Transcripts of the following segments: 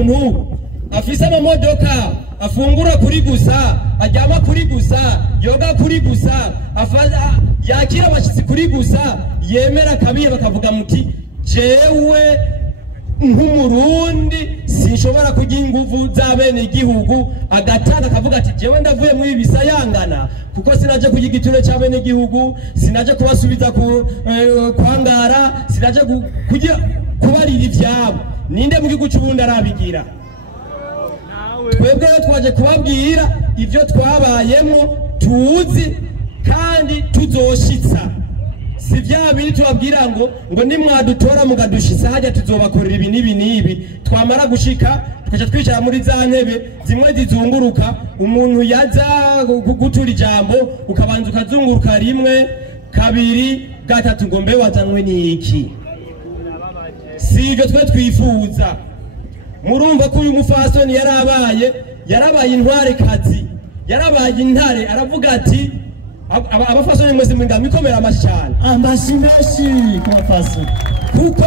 umuntu afise amamodoka afungura kuri gusa, aryama kuri gusa, yoga kuri gusa, yakira abashitsi kuri gusa, yemera kabiye bakavuga muti jewe nk'umurundi sinshobora kugira inguvu z'abene igihugu, agatanga akavuga ati jewe ndavuye muri bisayangana kuko sinaje kugira igituro cy'abene igihugu, sinaje kubasubiza kwangara, sinaje kugira kubarira ivyabo. Ninde mu gihugu cy'ubundi arabigira? Twebwe twaje kubabwira ivyo twabayemo tuzi kandi tuzoshitsa. Si vya biri tubabwira ngo nimwadutora mugadushitsa hajya tuzobakorera ibi nibi nibi, twamara gushika tukaca twicara muri za ntebe zimwe zizunguruka, umuntu yaza gutura ijambo ukabanza ukazunguruka rimwe kabiri gatatu ngo mbe wazanywe n'iki. Si ivyo twe twifuza. Murumva ko uyu mufasoni yarabaye intware kazi, yarabaye intare, aravuga ati abafasoni mwese mwingamwikomera amashi cyane, ambashi meshi kubafasoni, kuko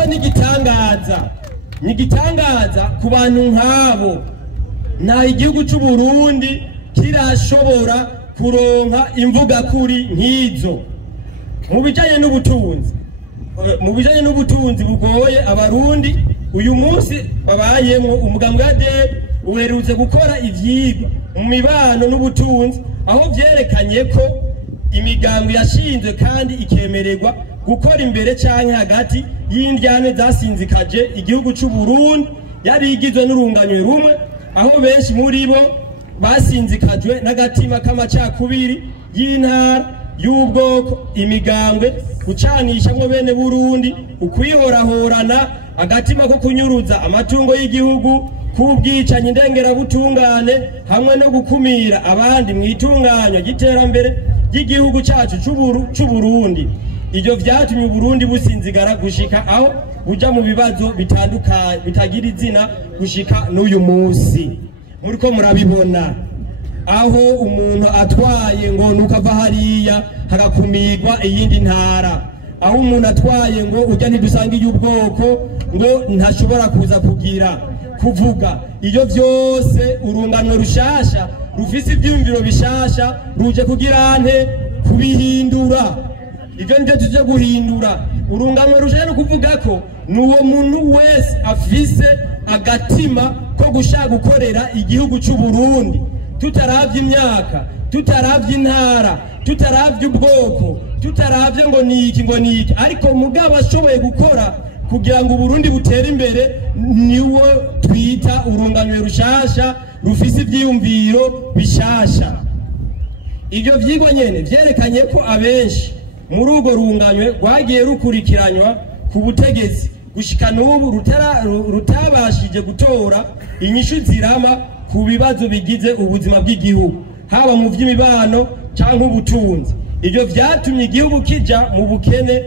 nigitangaza ku bantu nk'abo. Nta igihugu cy'u Burundi kirashobora kuronka imvuga kuri nk'izo mu bijanye n'ubutunzi bugoye abarundi uyu munsi babayemo. Umugambwe wa ADR uherutse gukora ivyigwa mu mibano n'ubutunzi, aho vyerekanye ko imigambwe yashinzwe kandi ikemererwa gukora imbere canke hagati y'indyane zasinzikaje igihugu cy'u Burundi yari igizwe n'urunganyo rumwe, aho benshi muri bo basinzikajwe n'agatima k'amacakubiri y'intara, y'ubwoko, imigambwe, gucanishamwo bene Burundi, ukwihorahorana, agatima ko kunyuruza amatungo y'igihugu, kubwicanyi indengerabutungane, hamwe no gukumira abandi mu itunganywa ry'iterambere ry'igihugu cyacu cy'u Burundi. Ivyo vyatumye Burundi businzigara gushika aho buja mu bibazo bitandukanye bitagira izina gushika n'uyu munsi. Muriko murabibona aho umuntu atwaye ngo nukava hariya hagakumirwa iyindi ntara, aho umuntu atwaye ngo ujya ntidusanga y'ubwoko ngo ntashobora kuza kuvuga. Iyo vyose urungano rushasha rufise ivyumviro bishasha ruje kugira nte kubihindura. Ivyo nivyo tuje guhindura. Urungano ruje no kuvuga ko nuwo muntu wese afise agatima ko gushaka gukorera igihugu cy'u Burundi, tutaravye imyaka, tutaravye intara, tutaravye ubwoko, tutaravye ngo niki, ariko mugabo ashoboye gukora kugira ngo Burundi butere imbere, niwo twita urunganwe rushasha rufise ivyiyumviro bishasha. Ivyo vyigwa nyene vyerekanye ko abenshi muri urwo runganywe rwagiye rukurikiranywa ku butegetsi gushika n'ubu rutabashije gutora inyishu zirama ku bibazo bigize ubuzima bw'igihugu, haba mu vy'imibano canke ubutunzi. Ivyo vyatumye igihugu kija mu bukene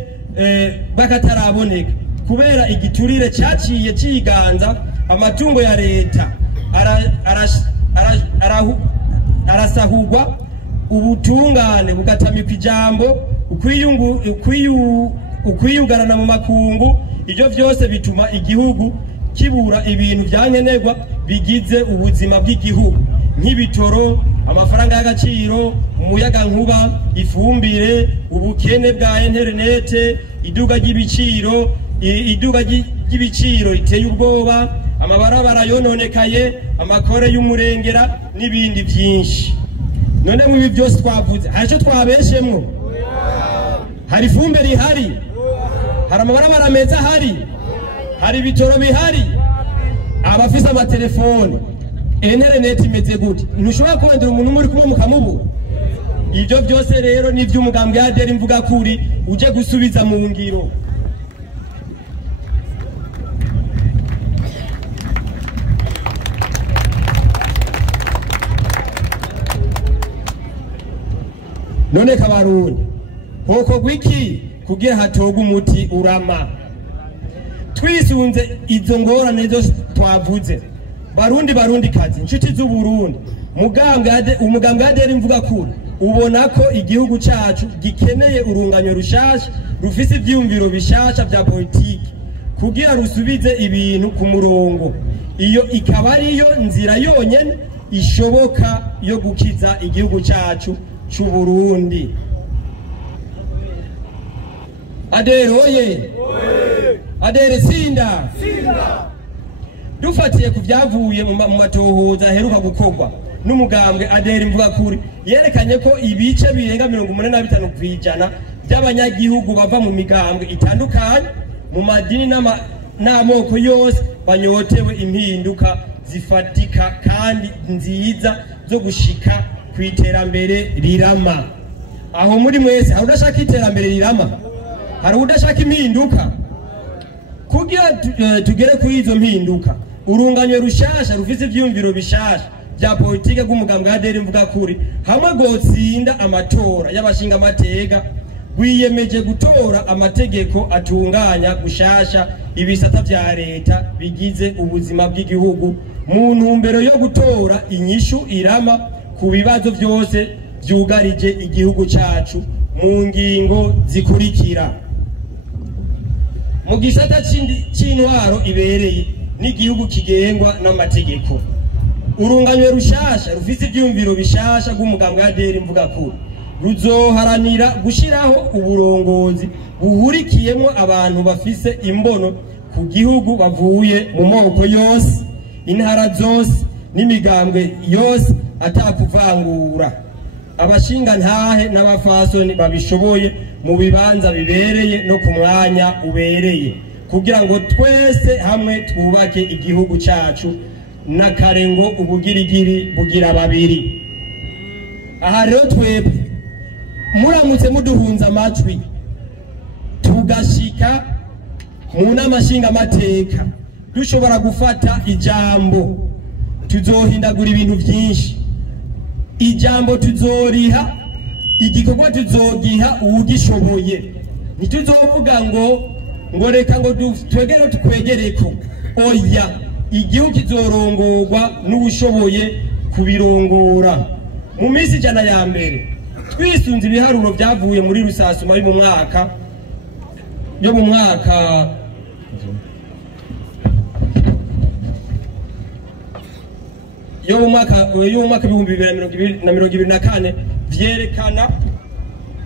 bakataraboneka, kubera igiturire cyaciye ciganza amatungo ya leta, arasahurwa, ubutungane bugatamikwa ijambo, ukwiyugarana mu makungu. Ivyo vyose bituma igihugu kibura ibintu vyankenerwa bigize ubuzima bw'igihugu, nk'ibitoro, amafaranga y'agaciro, umuyaga nkuba, ifumbire, ubukene bwa interinete, iduga ry'ibiciro riteye ubwoba, amabarabara yononekaye, amakore y'umurengera n'ibindi vyinshi. None mu ibi byose twavuze hari icyo twabeshemwo? Hari ifumbire ihari? Hari amabarabara meza ahari? Hari ibitoro bihari? Abafise amatelefone, interineti imeze gute? Ntushobora kurondera umuntu muri kumwe mukamubura? Ivyo byose rero ni vy'umugambwe wa ADR mvuga kuri uje gusubiza mu ngiro. None kabarundi hoko gwiki kugira hatoga umuti urama? Twisunze izo ngorane zo twavuze, barundi kazi, inshuti z'u Burundi, umugambwe wa ADR mvuga kuri ubona ko igihugu cyacu gikeneye urunganyo rushasha rufise ivyumviro bishasha vya politiki kugira rusubize ibintu ku murongo. iyo ikaba ariyo nzira yonyene ishoboka yo gukiza igihugu cyacu cy'u Burundi. Adere oye, Adere sinda. Dufatiye ku byavuye mu matohoza aheruka gukorwa n'umugambwe Adere Imvugakuri, yerekanye ko ibice birenga 85% kwijana by'abanyagihugu bava mu migambwe itandukanye mu madini n'amoko yose banyotewe impinduka zifatika kandi nziza zo gushika ku iterambere rirama. Aho muri mwese hari udashaka iterambere rirama, hari udashaka impinduka. Kugira tugere kuri izo mpinduka, urunganyo rushasha rufise ivyumviro bishasha bya politike bw'umugambwe Adere Imvugakuri hamwe gotsinda amatora y'abashinga amateka, wiyemeje gutora amategeko atunganya gushasha ibisata vya leta bigize ubuzima bw'igihugu mu ntumbero yo gutora inyishu irama ku bibazo byose byugarije igihugu cyacu mu ngingo zikurikira. Mu gisata c'intwaro ibereye n'igihugu kigengwa n'amategeko, urunganyo rushasha rufise ivyumviro bishasha bw'umugambwe Adere Imvugakuri ruzoharanira gushiraho uburongozi buhurikiyemo abantu bafise imbono ku gihugu bavuye mu moko yose, intara zose n'imigambwe yose atakuvangura. Abashinga ntahe n'abafasoni babishoboye mu bibanza bibereye no ku mwanya ubereye, kugira ngo twese hamwe twubake igihugu cyacu n'akarengo ubugirigiri bugira babiri. Aha rero twebwe muramutse muduhunza amatwi tugashika mu n'amashinga amateka dushobora gufata ijambo, tuzohindagura ibintu byinshi. Ijambo tuzoriha, igikorwa tuzogiha uwugishoboye. Ntituzovuga ngo reka ngo twegere tukwegereko. Oya, igihugu kizorongorwa n'ubushoboye kubirongora. Mu minsi 100 ya mbere twisunze ibiharuro byavuye muri rusasuma yo mu mwaka 2024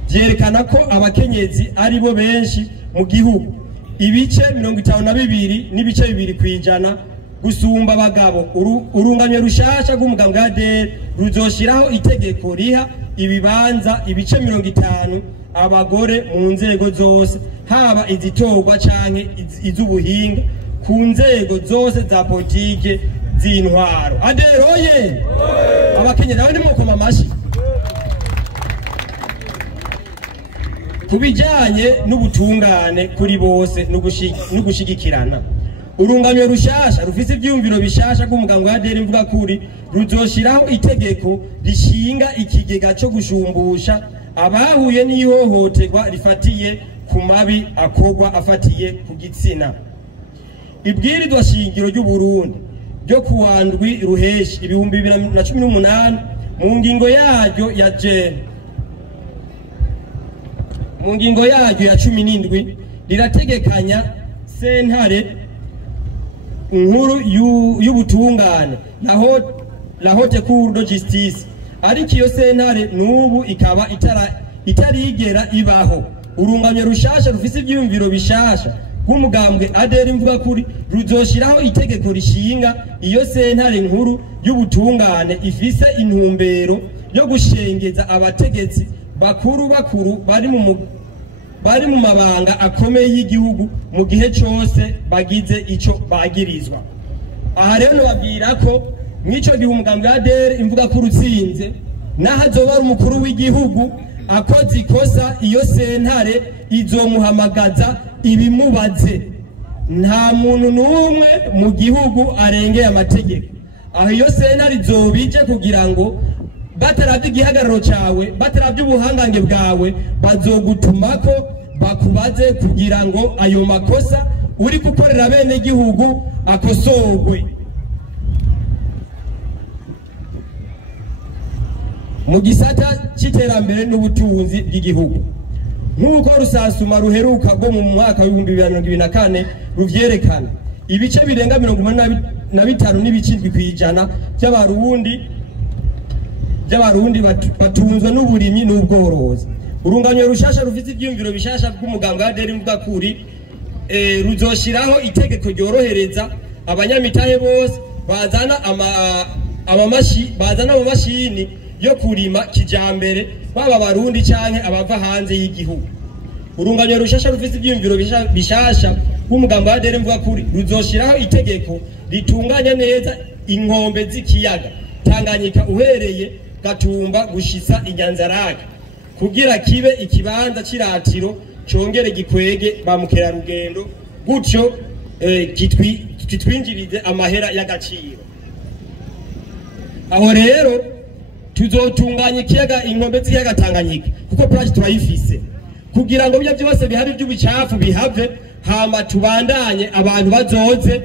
vyerekana ko abakenyezi ari bo benshi mu gihugu, ibice 52 n'ibice 2 kwijana gusumba abagabo. Urunganyo rushasha rw'umugambwe Adere ruzoshiraho itegeko riha ibibanza ibice 50 abagore mu nzego zose, haba izitorwa canke izubuhinga ku nzego zose za politike z'intwaro. Adere oye, abakenyezi abandi mukoma amashi. Kubijanye n'ubutungane kuri bose n'ugushigikirana, urunganyo rushasha rufise ivyumviro bishasha bw'umugambwe Adere Imvugakuri ruzoshiraho itegeko rishinga ikigega cyo gushumbusha abahuye n'ihohoterwa rifatiye ku mabi akorwa afatiye ku gitsina. Ibwirizwa shingiro ry'u Burundi ryo kuwandwi ruheshi 2018 mu ngingo yaryo ya mu ngingo yaryo ya 17 rirategekanya sentare nkuru y'ubutungane la Haute Cour de Justice, ariko iyo sentare n'ubu ikaba itarigera ibaho. Urunganyo rushasha rufise ivyumviro bishasha bw'umugambwe Adere Imvugakuri ruzoshiraho itegeko rishinga iyo sentare nkuru y'ubutungane ifise intumbero yo gushengeza abategetsi bakuru bari mu mabanga akomeye y'igihugu mu gihe cyose bagize ico bagirizwa. Aha rero babwira ko mwico gihe umugambwe Adere Imvugakuri utsinze, nahazoba ari umukuru w'igihugu akoze ikosa, iyo sentare izomuhamagaza ibimubaze. Nta muntu n'umwe mu gihugu arengeye amategeko. Aho iyo sentare izobije kugira ngo bataravye igihagararo cawe, bataravye ubuhangange bwawe, bazogutumako bakubaze kugira ngo ayo makosa uri gukorera bene gihugu akosorwe. Mu gisata c'iterambere n'ubutunzi bw'igihugu, nk'uko rusasuma ruheruka rwo mu mwaka wa 2024 ruvyerekana, ibice birenga 5.7% by'abarundi batunzwe n'uburimyi n'ubworozi. Urunganyo rushasha rufite ibyumviro bishasha bw'umugambwe wa ADR mvuga kuri ruzoshiraho itegeko ryorohereza abanyamitahe bose bazana amamashini yo kurima kijambere baba barundi canke abava hanze y'igihugu. Urunganyo rushasha rufite ibyumviro bishasha bw'umugambwe wa ADR mvuga kuri ruzoshiraho itegeko ritunganya neza inkombe z'ikiyaga Tanganyika uhereye Gatumba gushitsa Inyanzarake kugira kibe ikibanza ciratiro congere gikwege ba mukerarugendo gutyo kitwinjirize amahera y'agaciro. Aho rero tuzotunganya ikiyaga inkombe z'ikiyaga Tanganyika kuko plage turayifise kugira ngo bya byose bihari by'ubicafu bihave hama tubandanye abantu bazoze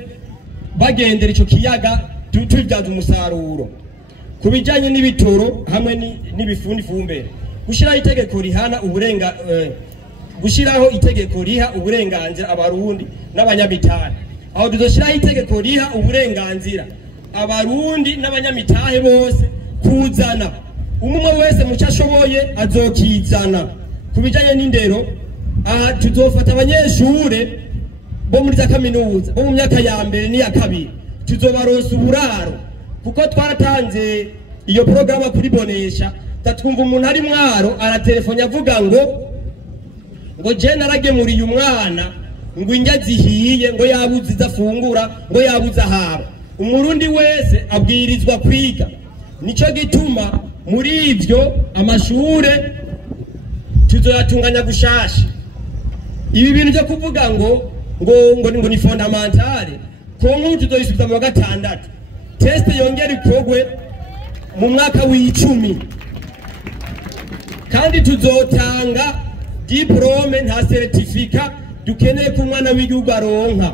bagendera ico kiyaga tubyaza umusaruro. Kubijanye n'ibitoro hamwe n'ibifundi fumbere gushiraho itegeko rihana gushiraho itegeko riha uburenganzira abarundi n'abanyamitahe. Aho tuzoshiraho itegeko riha uburenganzira abarundi n'abanyamitahe bose kuzana umwe wese mucyo ashoboye azokizana. Kubijanye n'indero aha tuzofata abanyeshure bo muri za kaminuza bo mu myaka ya mbere n'iya kabiri tuzobaronsa uburaro kuko twaratanze iyo programa kuri Bonesha tatwumva umuntu ari Mwaro aratelefone avuga ngo je naragemuriye umwana ngo indya zihiye ngo yabuze izafungura ngo yabuze ahaba. Umurundi wese abwirizwa kwiga, nico gituma muri ivyo amashure tuzoyatunganya gushasha. Ibi bintu byo kuvuga ngo ni fondamentale ko nk'ubu tuzoyisubiza mu wa gatandatu test yongera ikogwe mu mwaka w'10 kandi tuzotanga diplome nta certificat dukeneye ku mwana w'igihugu aronka.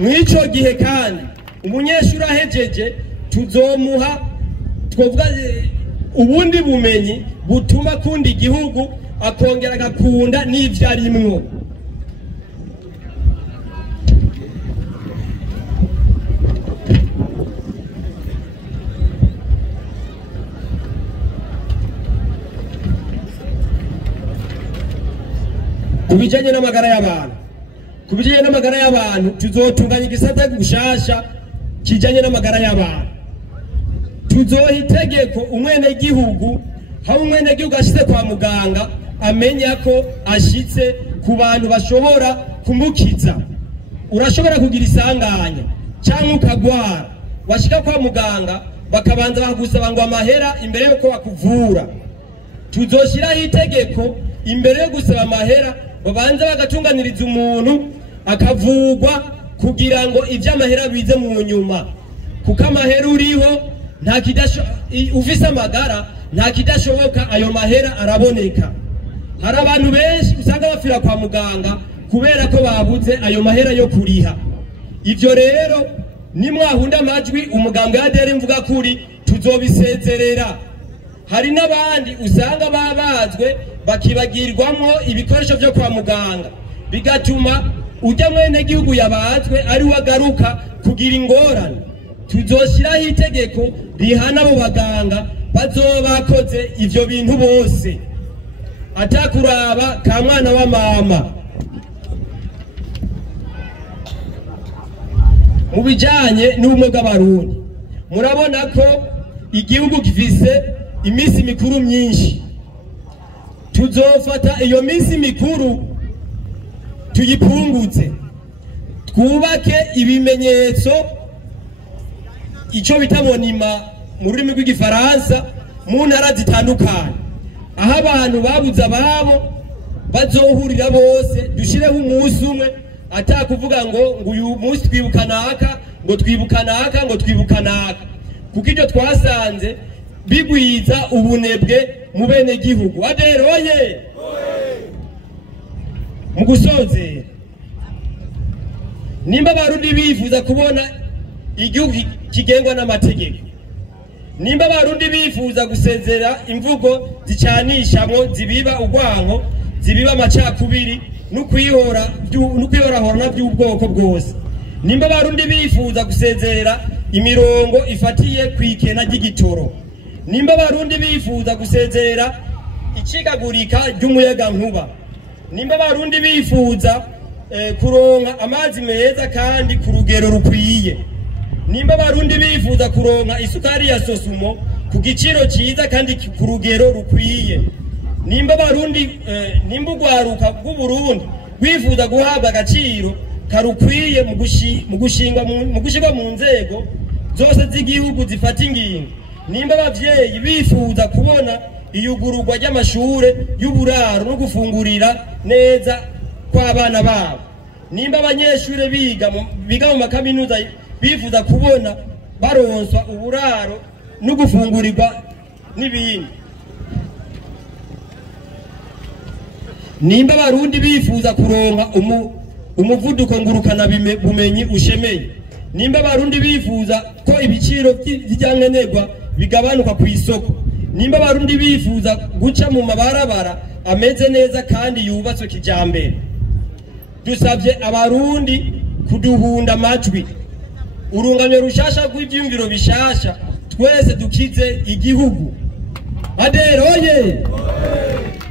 Mwico gihe kandi umunyeshuri ahejeje tuzomuha twovuga ubundi bumenyi butuma kundi igihugu akongera agakunda n'ivyo arimwo. Kubijanye n'amagara y'abantu tuzotunganya igisata gushasha kijanye n'amagara y'abantu. Tuzoha itegeko umwene gihugu ashitse kwa muganga amenya ko ashitse ku bantu bashobora kumukiza. Urashobora kugira isanganya cyangwa ukagwara washika kwa muganga bakabanza bakagusaba ngo amahera imbere yuko bakuvura. Tuzoshiraho itegeko imbere yo gusaba amahera babanza bagatunganiriza umuntu akavugwa kugira ngo ivy'amahera bize mu nyuma kuko amahera uriho nta ufise amagara nta kidashoboka ayo mahera araboneka. Hari abantu benshi usanga bafira kwa muganga kubera ko babuze ayo mahera yo kuriha. Ivyo rero nimwahunda amajwi umugambwe wa ADR mvuga kuri tuzobisezerera. Hari n'abandi usanga babazwe bakibagirwamwo ibikoresho byo kwa muganga bigatuma ujya mwene gihugu yabazwe ari wagaruka kugira ingorane. Tuzoshiraho itegeko rihana abo baganga bazobakoze ivyo bintu bose atakuraba ka mwana wa mama. Mu bijanye n'ubumwe bw'abarundi murabona ko igihugu gifise imisi mikuru myinshi. Tuzofata iyo misi mikuru tuyipunguze twubake ibimenyetso ico bita monima mu rurimi rw'igifaransa mu ntara zitandukanye aho abantu babuze ababo bazohurira bose. Dushireho umunsi umwe atakuvuga ngo uyu munsi twibukanaka ngo twibukanaka kuko ibyo twasanze bigwiza ubunebwe mu bene gihugu. Aderoye mu gusozera nimba abarundi bifuza kubona igihugu kigengwa n'amategeko, nimba abarundi bifuza gusezera imvugo zicanishamwo zibiba urwanko zibiba amacakubiri n'ukwihorahorana by'ubwoko bwose, nimba abarundi bifuza gusezerera imirongo ifatiye kwikena ry'igitoro, nimba abarundi bifuza gusezerera icikagurika ry'umuyaga nkuba, nimba abarundi bifuza kuronka amazi meza kandi ku rugero rukwiye, nimba abarundi bifuza kuronka isukari ya Sosumo ku giciro ciza kandi ku rugero rukwiye, nimba abarundi nimba ugwaruka rw'Uburundi bifuza guhabwa agaciro karukwiye mu gushingwa mu nzego zose z'igihugu zifata ingingo, nimba abavyeyi bifuza kubona iyugururwa ry'amashure y'uburaro no gufungurira neza kw'abana babo, nimba abanyeshure biga mu makaminuza bifuza kubona baronswa uburaro no gufungurirwa n'ibindi, nimba abarundi bifuza kuronka umuvuduko ngurukana bumenyi ushemeye, nimba abarundi bifuza ko ibiciro vy'ivyankenerwa bigabanuka ku isoko, nimba abarundi bifuza guca mu mabarabara ameze neza kandi yubatswe kijambere, dusavye abarundi kuduhunda amajwi, urunganyo rushasha rw'ivyumviro bishasha, twese dukize igihugu. Aderoye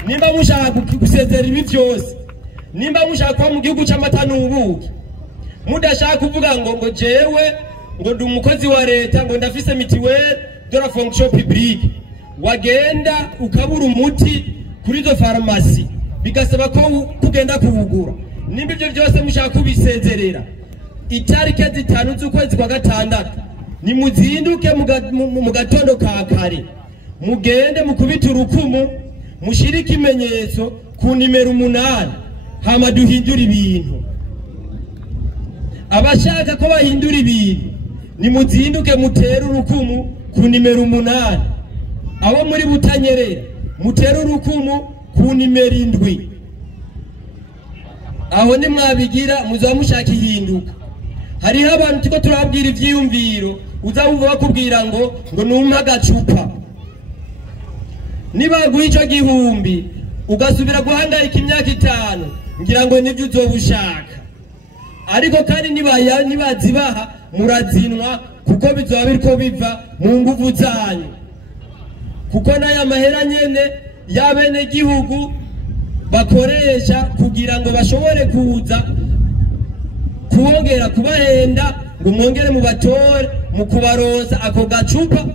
nimba mushaka gusezera ibi vyose, nimba mushaka kuba mu gihugu c'amata n'ubuki, mudashaka kuvuga ngo jewe ngo ndi umukozi wa leta ngo ndafise mitiweli de la fonction publique, wagenda ukabura umuti kuri izo farumasi bigasaba ko kugenda kuwugura, nimba ivyo vyose mushaka kubisezerera itarike 5 z'ukwezi kwa gatandatu, nimuzinduke mu gatondo ka kare, mugende mukubita urukumu, mushire ikimenyetso ku nimero 8, hama duhindura ibintu. Abashaka ko bahindura ibintu nimuzinduke mutere urukumu ku nimero 8, abo muri Butanyerera mutere urukumu ku nimero 7. Aho ni mwabigira muzaba mushaka ihinduka. Hariho abantu tiko turabwira ivyiyumviro uzavuga bakubwira ngo numpa agacupa, nibaguha ico gihumbi ugasubira guhangayika imyaka 5 ngira ngo nivyo uzobushaka, ariko kandi nibazibaha murazinwa kuko bizoba biriko biva mu nguvu zanyu, kuko n'aya mahera nyene y'abene gihugu bakoresha kugira ngo bashobore kuza kuongera kubahenda ngo mwongere mu batore mu kubaroza ako gacupa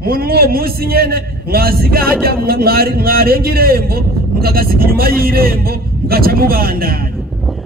munwo munsi nyene mwasiga hajya mwarenga irembo mukagasiga inyuma y'irembo mugaca mubandanya.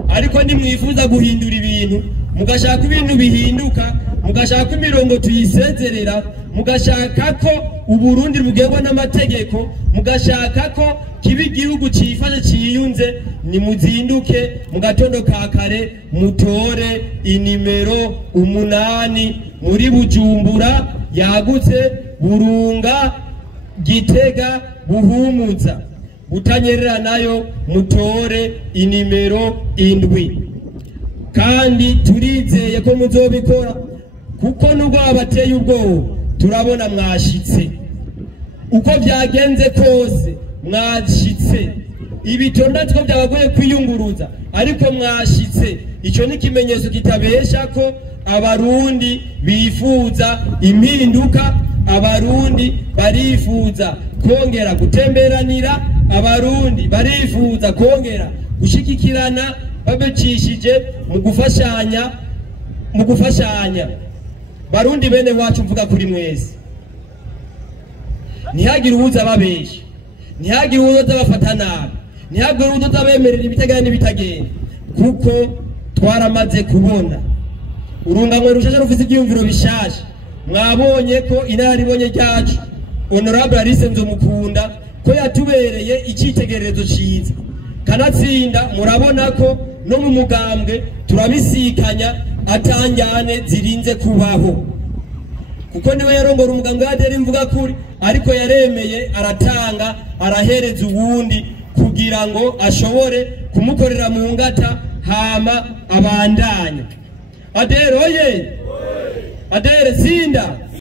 Ariko nimwifuza guhindura ibintu, mugashaka ibintu bihinduka, mugashaka imirongo tuyisezerera, mugashaka ko Uburundi bugengwa n'amategeko, mugashaka ko kibi igihugu cifashe ciyunze, nimuzinduke mu gatondo ka kare mutore inimero 8 muri Bujumbura yagutse, Burunga, Gitega, Buhumuza, Butanyerera nayo mutore inimero 7. Kandi turizeye ko muzobikora kuko nubwo abateye ubwoba turabona mwashitse, uko byagenze kose mwashitse, ibitonda two byabagoye kwiyunguruza ariko mwashitse. Ico ni kimenyetso kitabesha ko abarundi bifuza impinduka, abarundi barifuza kongera gutemberanira, abarundi barifuza kongera gushikikirana babecishije mu gufashanya. Barundi bene wacu mvuga kuri mwese, ntihagire uwuza babesha, ntihagire uwuza bafata nabi, ntihagire uwuza bemerera ibitagenda n'ibitagenda, kuko twaramaze kubona urunganwe rushasha rufise ibyumviro bishasha. Mwabonye ko inararibonye ryacu Honorable Alice Nzomukunda ko yatubereye icitegererezo ciza, kanatsinda murabona ko no mu mugambwe turabisikanya atanjyane zirinze kubaho, kuko niwe yarongora umugambwe yaderi mvuga kuri, ariko yaremeye aratanga arahereza uwundi kugira ngo ashobore kumukorera mu ngata hama abandanya. Aderoye Adere Sinda